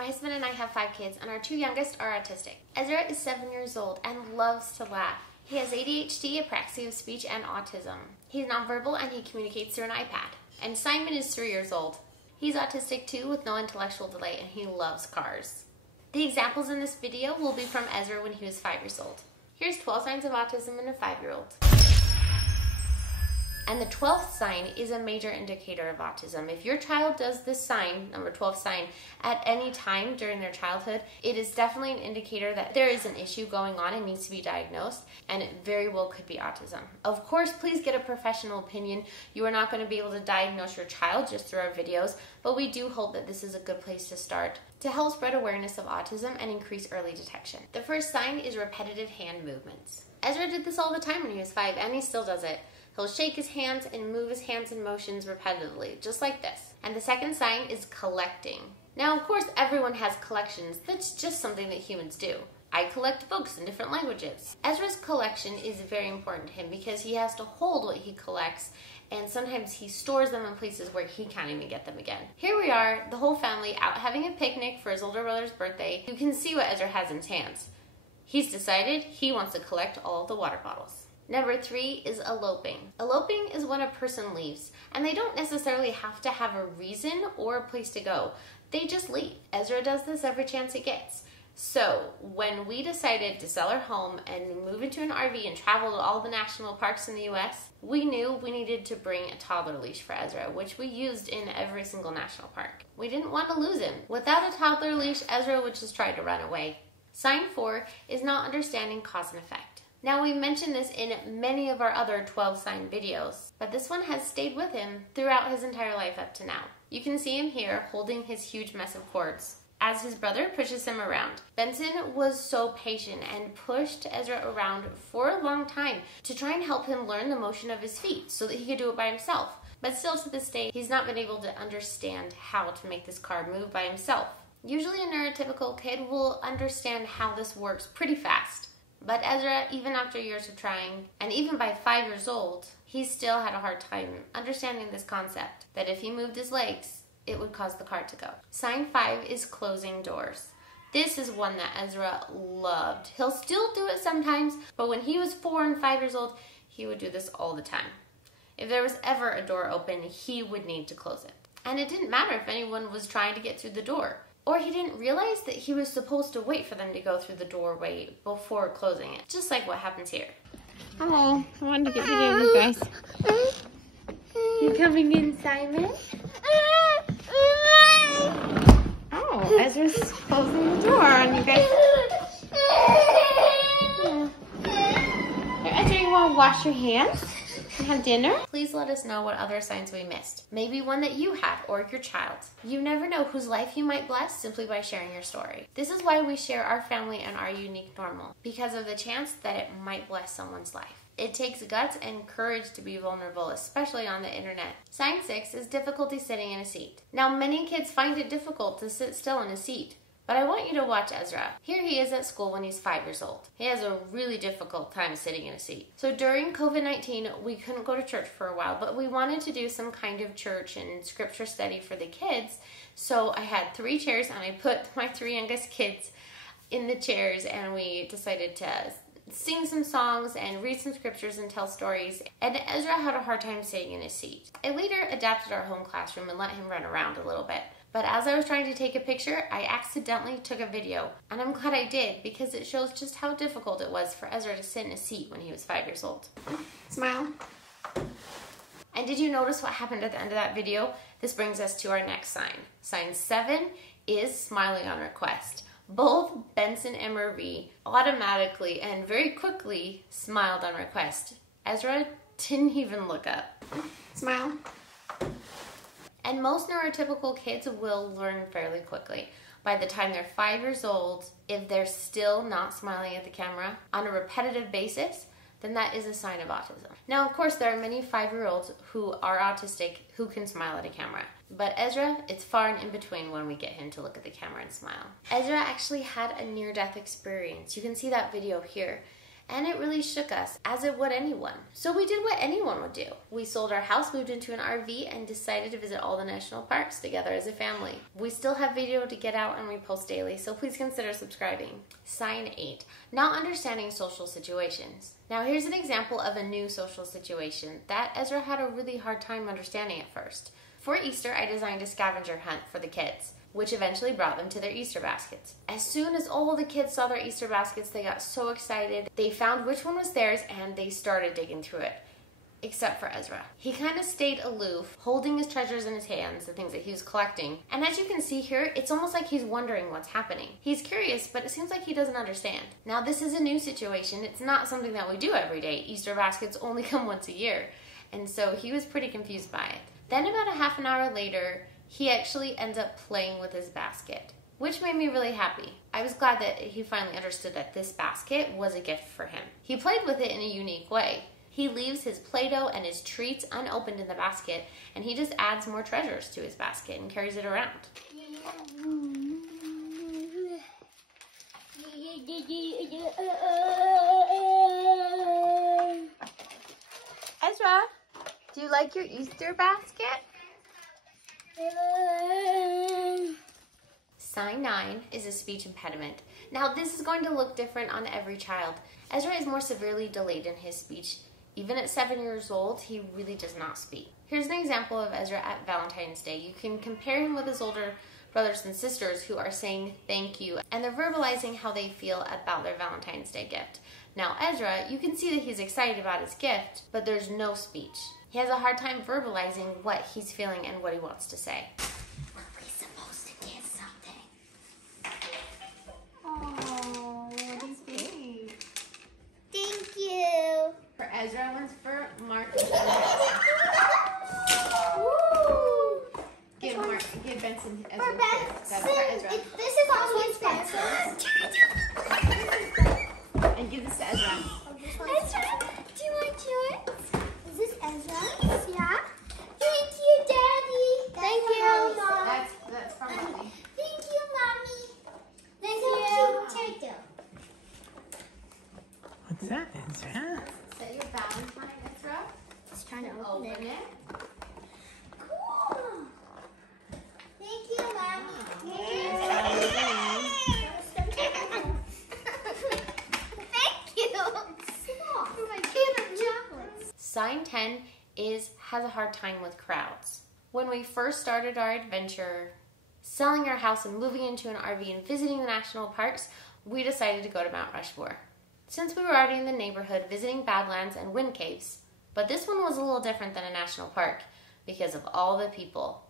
My husband and I have 5 kids, and our 2 youngest are autistic. Ezra is 7 years old and loves to laugh. He has ADHD, apraxia of speech, and autism. He's nonverbal and he communicates through an iPad. And Simon is 3 years old. He's autistic too, with no intellectual delay, and he loves cars. The examples in this video will be from Ezra when he was 5 years old. Here's 12 signs of autism in a 5-year-old. And the 12th sign is a major indicator of autism. If your child does this sign, number 12 sign, at any time during their childhood, it is definitely an indicator that there is an issue going on and needs to be diagnosed, and it very well could be autism. Of course, please get a professional opinion. You are not going to be able to diagnose your child just through our videos, but we do hope that this is a good place to start to help spread awareness of autism and increase early detection. The first sign is repetitive hand movements. Ezra did this all the time when he was 5, and he still does it. He'll shake his hands and move his hands in motions repetitively, just like this. And the second sign is collecting. Now, of course, everyone has collections. That's just something that humans do. I collect books in different languages. Ezra's collection is very important to him because he has to hold what he collects, and sometimes he stores them in places where he can't even get them again. Here we are, the whole family out having a picnic for his older brother's birthday. You can see what Ezra has in his hands. He's decided he wants to collect all of the water bottles. Number 3 is eloping. Eloping is when a person leaves, and they don't necessarily have to have a reason or a place to go. They just leave. Ezra does this every chance he gets. So when we decided to sell our home and move into an RV and travel to all the national parks in the US, we knew we needed to bring a toddler leash for Ezra, which we used in every single national park. We didn't want to lose him. Without a toddler leash, Ezra would just try to run away. Sign 4 is not understanding cause and effect. Now, we mentioned this in many of our other 12 sign videos, but this one has stayed with him throughout his entire life up to now. You can see him here holding his huge mess of cords as his brother pushes him around. Benson was so patient and pushed Ezra around for a long time to try and help him learn the motion of his feet so that he could do it by himself. But still to this day, he's not been able to understand how to make this car move by himself. Usually a neurotypical kid will understand how this works pretty fast. But Ezra, even after years of trying, and even by 5 years old, he still had a hard time understanding this concept, that if he moved his legs, it would cause the car to go. Sign 5 is closing doors. This is one that Ezra loved. He'll still do it sometimes, but when he was 4 and 5 years old, he would do this all the time. If there was ever a door open, he would need to close it. And it didn't matter if anyone was trying to get through the door. Or he didn't realize that he was supposed to wait for them to go through the doorway before closing it. Just like what happens here. Oh, I wanted to get rid of you guys. You coming in, Simon? Oh, Ezra's closing the door on you guys. Here, Ezra, you want to wash your hands? Have dinner? Please let us know what other signs we missed. Maybe one that you had or your child. You never know whose life you might bless simply by sharing your story. This is why we share our family and our unique normal, because of the chance that it might bless someone's life. It takes guts and courage to be vulnerable, especially on the internet. Sign 6 is difficulty sitting in a seat. Now, many kids find it difficult to sit still in a seat. But I want you to watch Ezra. Here he is at school when he's 5 years old. He has a really difficult time sitting in a seat. So during COVID-19, we couldn't go to church for a while, but we wanted to do some kind of church and scripture study for the kids. So I had 3 chairs and I put my 3 youngest kids in the chairs, and we decided to sing some songs and read some scriptures and tell stories. And Ezra had a hard time sitting in his seat. I later adapted our home classroom and let him run around a little bit. But as I was trying to take a picture, I accidentally took a video. And I'm glad I did, because it shows just how difficult it was for Ezra to sit in a seat when he was 5 years old. Smile. And did you notice what happened at the end of that video? This brings us to our next sign. Sign 7 is smiling on request. Both Benson and Marie automatically and very quickly smiled on request. Ezra didn't even look up. Smile. And most neurotypical kids will learn fairly quickly. By the time they're 5 years old, if they're still not smiling at the camera on a repetitive basis, then that is a sign of autism. Now, of course, there are many 5-year-olds who are autistic who can smile at a camera. But Ezra, it's far and in between when we get him to look at the camera and smile. Ezra actually had a near-death experience. You can see that video here. and it really shook us, as it would anyone. So we did what anyone would do. We sold our house, moved into an RV, and decided to visit all the national parks together as a family. We still have video to get out and repost daily, so please consider subscribing. Sign 8, not understanding social situations. Now here's an example of a new social situation that Ezra had a really hard time understanding at first. For Easter, I designed a scavenger hunt for the kids, which eventually brought them to their Easter baskets. As soon as all the kids saw their Easter baskets, they got so excited. They found which one was theirs and they started digging through it. Except for Ezra. He kind of stayed aloof, holding his treasures in his hands, the things that he was collecting. And as you can see here, it's almost like he's wondering what's happening. He's curious, but it seems like he doesn't understand. Now this is a new situation. It's not something that we do every day. Easter baskets only come once a year. And so he was pretty confused by it. Then about a half an hour later, he actually ends up playing with his basket, which made me really happy. I was glad that he finally understood that this basket was a gift for him. He played with it in a unique way. He leaves his Play-Doh and his treats unopened in the basket, and he just adds more treasures to his basket and carries it around. Ezra, do you like your Easter basket? Sign 9 is a speech impediment. Now this is going to look different on every child. Ezra is more severely delayed in his speech. Even at 7 years old, he really does not speak. Here's an example of Ezra at Valentine's Day. You can compare him with his older brothers and sisters who are saying thank you, and they're verbalizing how they feel about their Valentine's Day gift. Now Ezra, you can see that he's excited about his gift, but there's no speech. He has a hard time verbalizing what he's feeling and what he wants to say. Are we supposed to get something? Oh, he's sweet. Thank you. For Ezra, one's for Mark. Woo! Give Benson Ezra. For That's for Ezra. This is also his pencils. And give this to Ezra. Ezra, do you want yours? Is this Ezra's? Yeah. Thank you, Daddy. Thank you, Mom. That's for Mommy. Thank you, Mommy. Thank you. Turtle. What's that, Ezra? Is that your Valentine, Ezra? Just trying to Open open it. it. Cool. Thank you, Mommy. Thank you. For my favorite chocolates. Sign 10 has a hard time with crowds. When we first started our adventure, selling our house and moving into an RV and visiting the national parks, we decided to go to Mount Rushmore. Since we were already in the neighborhood visiting Badlands and Wind Caves, but this one was a little different than a national park because of all the people.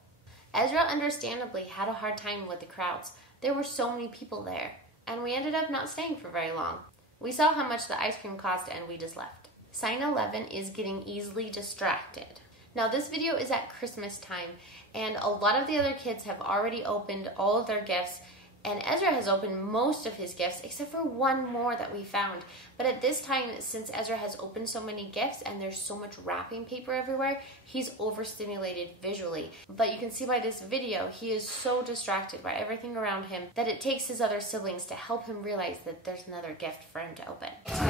Ezra understandably had a hard time with the crowds. There were so many people there, and we ended up not staying for very long. We saw how much the ice cream cost and we just left. Sign 11 is getting easily distracted. Now this video is at Christmas time, and a lot of the other kids have already opened all of their gifts, and Ezra has opened most of his gifts except for one more that we found. But at this time, since Ezra has opened so many gifts and there's so much wrapping paper everywhere, he's overstimulated visually. But you can see by this video, he is so distracted by everything around him that it takes his other siblings to help him realize that there's another gift for him to open. Ezra,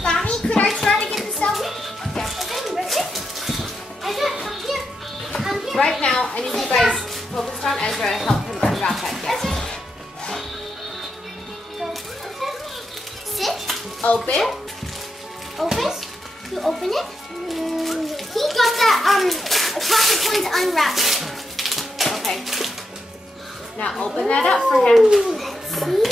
Mommy, could I try to get the selfie? Ezra, come here. Come here. Right now, I need you guys focused on Ezra and help him unwrap that gift. Sit. Open. Open. You open it. He got that chocolate coins unwrapped. Okay. Now open that up for him. Ooh, let's see.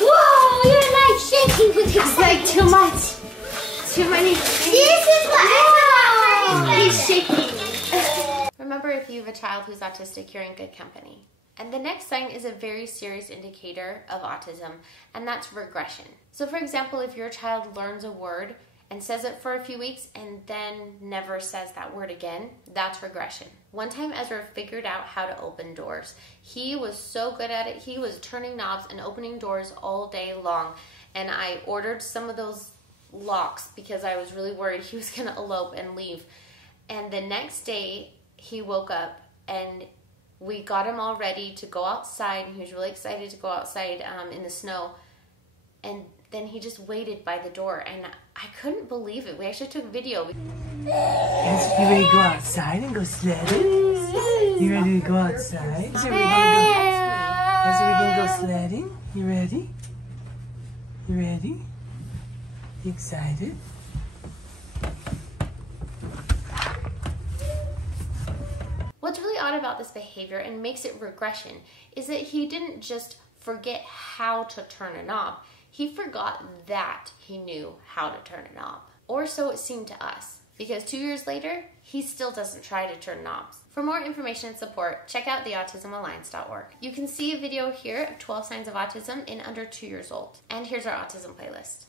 Whoa! You're like shaking with It's like too much. Too many. This is what I got. He's shaking. Remember, if you have a child who's autistic, you're in good company. And the next sign is a very serious indicator of autism, and that's regression. So for example, if your child learns a word and says it for a few weeks and then never says that word again, that's regression. One time Ezra figured out how to open doors. He was so good at it. He was turning knobs and opening doors all day long. And I ordered some of those locks because I was really worried he was gonna elope and leave. And the next day, he woke up and we got him all ready to go outside, and he was really excited to go outside in the snow. And then he just waited by the door, and I couldn't believe it. We actually took video. Yes, you ready to go outside and go sledding? You ready to go outside? Yes, we're gonna go sledding. You ready? You ready? You excited? What's really odd about this behavior and makes it regression is that he didn't just forget how to turn a knob. He forgot that he knew how to turn a knob. Or so it seemed to us, because 2 years later, he still doesn't try to turn knobs. For more information and support, check out theautismalliance.org. You can see a video here of 12 signs of autism in under 2 years old. And here's our autism playlist.